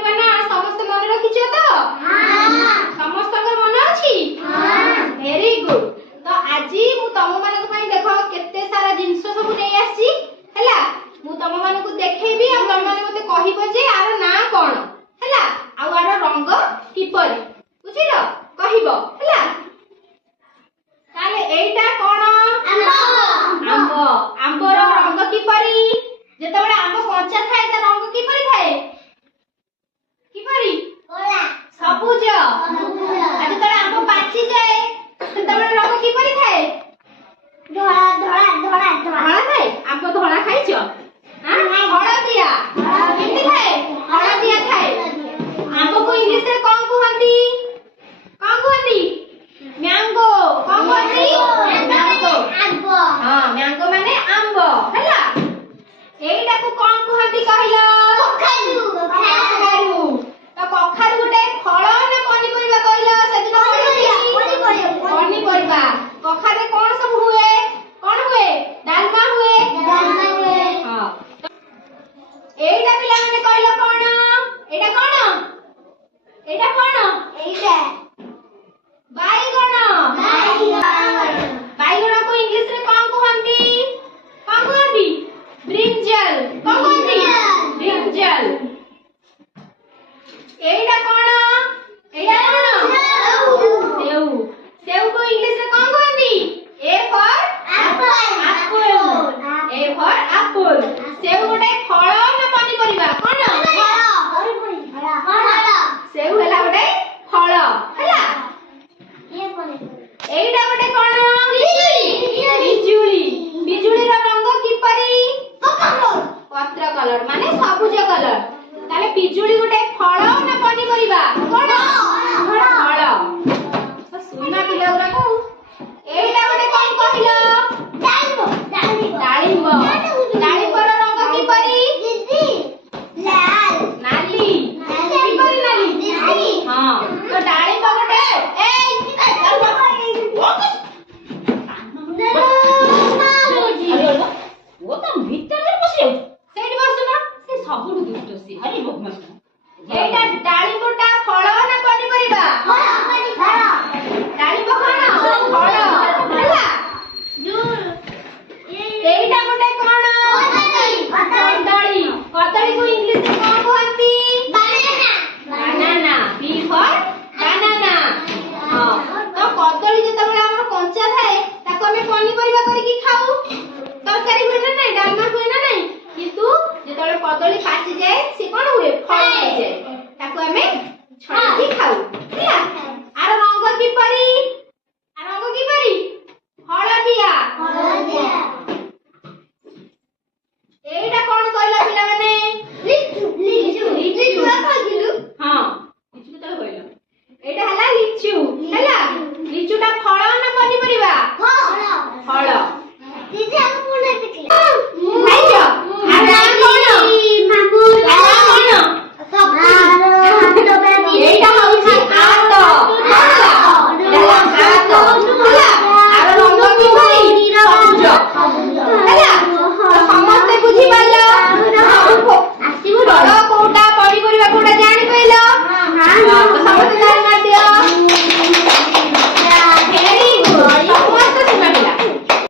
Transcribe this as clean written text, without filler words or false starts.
करिबा ना समस्त मन रखिछो तो समस्त को मन अछि वेरी गुड। तो आजी मु तम मानक पई देखो केते सारा जिंस सब नै आसी हैला मु तम मानक देखैबी आ तम माने मते कहिबो जे आर ना कोन हैला आ आर रंग किपरि बुझिलो कहिबो हैला। ताले एटा कोन आंबो आंबो रो रंग किपरि जेतबेला आंबो कच्चा थाए त रंग किपरि थाए किपरि कोला सबुज आ जेतबेला आंबो पाची जाए तेतबेला रंग किपरि थाए धळा धळा धळा धळा थाए आंबो धळा खाइछो हां हळदिया केमति थाए हळदिया थाए। आंबो को इंग्लिश रे कोन कहंती मैंगो कोन कहंती मैंगो आंबो हां मैंगो माने आंबो हैला। एइटा को कोन कहंती कहिलो कखारु कखारु। तो कखारु गुटे फल ना पनिपरिबा कहिलो सेति को पनिपरिबा। कखारे कोन सब हुए डालमा हुए हां। एइटा पिला माने कहिलो कोन एइटा बाईगण बाईगण को इंग्लिश रे कोन कहंती ब्रिंजल कोन कहंती ब्रिंजल। एइटा कोन सेव सेव को इंग्लिश रे कोन कहंती ए फॉर एप्पल सेव गोटे फल ना पनिपरिबा कोन सेव हैला गोटे फल हैला। एइटा गोटे कोन बिजुली बिजुली रो रंग किपरि पत्र कलर माने सबुज कलर। ताले बिजुली गोटे